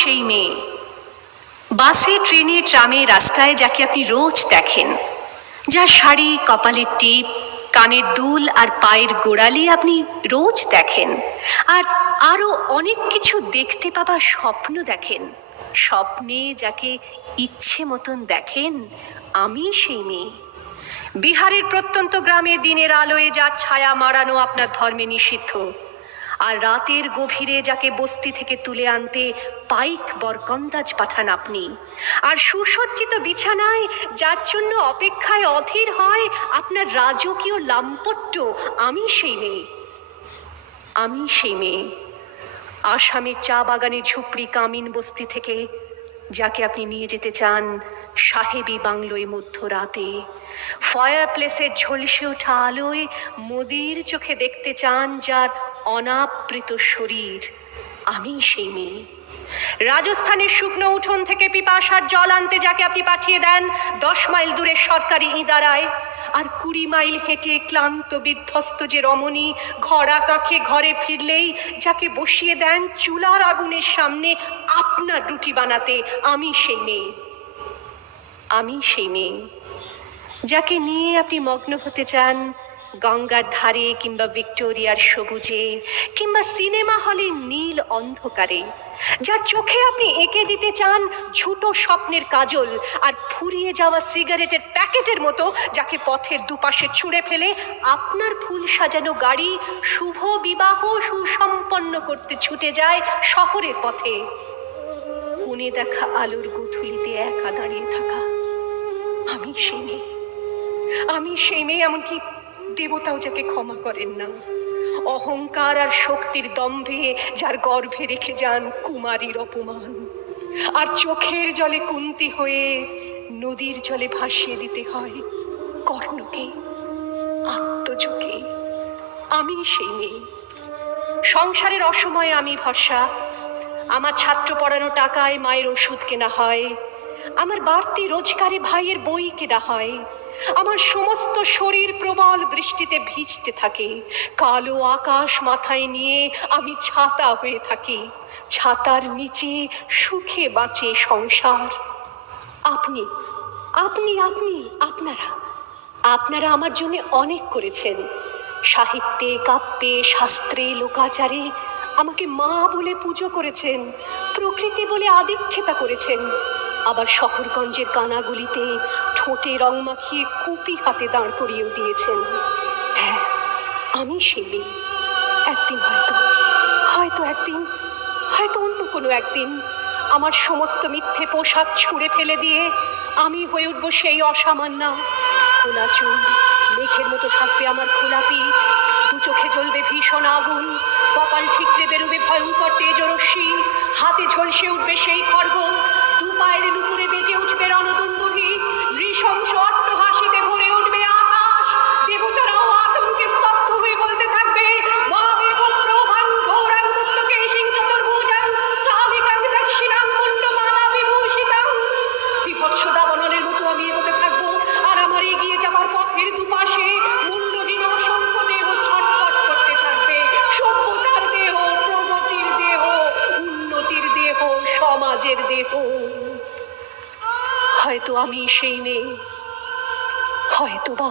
সেই মেয়ে। বাসে, ট্রেনে, ট্রামে, রাস্তায় যাকে আপনি রোজ দেখেন, যার শাড়ি, কপালের টিপ, কানের দুল আর পায়ের গোড়ালি আপনি রোজ দেখেন, আর আরো অনেক কিছু দেখতে পাবার স্বপ্ন দেখেন। স্বপ্নে যাকে ইচ্ছে মতন দেখেন, আমি সেই মেয়ে। বিহারের প্রত্যন্ত গ্রামে দিনের আলোয় যার ছায়া মাড়ানো আপনার ধর্মে নিষিদ্ধ, আর রাতের গভীরে যাকে বস্তি থেকে তুলে আনতে পাইক বরকন্দাজ পাঠান আপনি, আর সুসজ্জিত বিছানায় যার জন্য অপেক্ষায় অধীর হয় আপনার রাজকীয় লাম্পট্য, আমি সেই মেয়ে। আমি সেই মেয়ে। আসামের চা বাগানে ঝুপড়ি কামিন বস্তি থেকে যাকে আপনি নিয়ে যেতে চান সাহেবী বাংলোয় মধ্যরাতে, ফায়ার প্লেসের ঝলসে ওঠা আলোয় মোদির চোখে দেখতে চান যার অনাবৃত শরীর, আমি সেই মেয়ে। রাজস্থানের শুকনো উঠোন থেকে পিপাসার জল আনতে যাকে আপনি পাঠিয়ে দেন 10 মাইল দূরের সরকারি ইদারায়, আর 20 মাইল হেঁটে ক্লান্ত বিধ্বস্ত যে রমণী ঘরা কাখে ঘরে ফিরলেই যাকে বসিয়ে দেন চুলার আগুনের সামনে আপনার রুটি বানাতে, আমি সেই মেয়ে। আমি সেই মেয়ে যাকে নিয়ে আপনি মগ্ন হতে চান গঙ্গার ধারে, কিংবা ভিক্টোরিয়ার সবুজে, কিংবা সিনেমা হলের নীল অন্ধকারে, যার চোখে আপনি এঁকে দিতে চান ঝুটো স্বপ্নের কাজল, আর ফুরিয়ে যাওয়া সিগারেটের প্যাকেটের মতো যাকে পথের দুপাশে ছুঁড়ে ফেলে আপনার ফুল সাজানো গাড়ি শুভ বিবাহ সুসম্পন্ন করতে ছুটে যায় শহরের পথে। কোণে দেখা আলোর গোধূলিতে একা দাঁড়িয়ে থাকা, আমি সেই মেয়ে। আমি সেই মেয়ে, এমনকি দেবতাও যাকে ক্ষমা করেন না। অহংকার আর শক্তির দম্ভে যার গর্ভে রেখে যান কুমারীর অপমান, আর চোখের জলে কুন্তি হয়ে নদীর জলে ভাসিয়ে দিতে হয় কর্ণকে, আত্মজকে, আমি সেই মেয়ে। সংসারের অসময়ে আমি ভরসা, আমার ছাত্র পড়ানো টাকায় মায়ের ওষুধ কেনা হয়, আমার বাড়তি রোজগারে ভাইয়ের বই কেনা হয়, আমার সমস্ত শরীর প্রবল বৃষ্টিতে ভিজতে থাকে, কালো আকাশ মাথায় নিয়ে আমি ছাতা হয়ে থাকি, ছাতার নিচে সুখে বাঁচে সংসার। আপনি আপনি আপনি আপনারা আপনারা আমার জন্য অনেক করেছেন। সাহিত্যে, কাব্যে, শাস্ত্রে, লোকাচারে আমাকে মা বলে পুজো করেছেন, প্রকৃতি বলে আদিক্ষেতা করেছেন, আবার শহরগঞ্জের কানাগুলিতে ঠোঁটে রং মাখিয়ে কুপি হাতে দাঁড় করিয়েও দিয়েছেন। হ্যাঁ, আমি সেই মেয়ে। একদিন হয়তো অন্য কোনো একদিন আমার সমস্ত মিথ্যে পোশাক ছুঁড়ে ফেলে দিয়ে আমি হয়ে উঠব সেই অসামান্যা। খোলা চুল, মেঘের মতো ঢাকবে আমার খোলা পিঠ, দু চোখে জ্বলবে ভীষণ আগুন, কপাল ঠিকরে বেরোবে ভয়ঙ্কর তেজরশ্মি, হাতে ঝলসে উঠবে সেই খড়গ, দু পায়ের নুপুরে বেজে উঠবে রণদুন্দুভি, নৃশংস অট্টহাসিতে ভরে উঠবে আকাশ, দেবতারাও আতঙ্কে স্তব্ধ হয়ে বলতে থাকবে মহাদেব প্রভাং ঘোরাং মুক্তকেশিং চতুর্ভুজাং কালিকাং দক্ষিণাং মুন্ডমালা বিভূষিতাং। বিভৎস দাবানলের মতো আমি এগোতে থাকবো, আর আমার এগিয়ে যাবার পথের দুপাশে মুন্ডহীন অসংখ্য দেহ ছটফট করতে থাকবে। সভ্যতার দেহ, প্রগতির দেহ, উন্নতির দেহ, সমাজের দেহ। হয়তো আমি সেই মেয়ে, হয়তো বা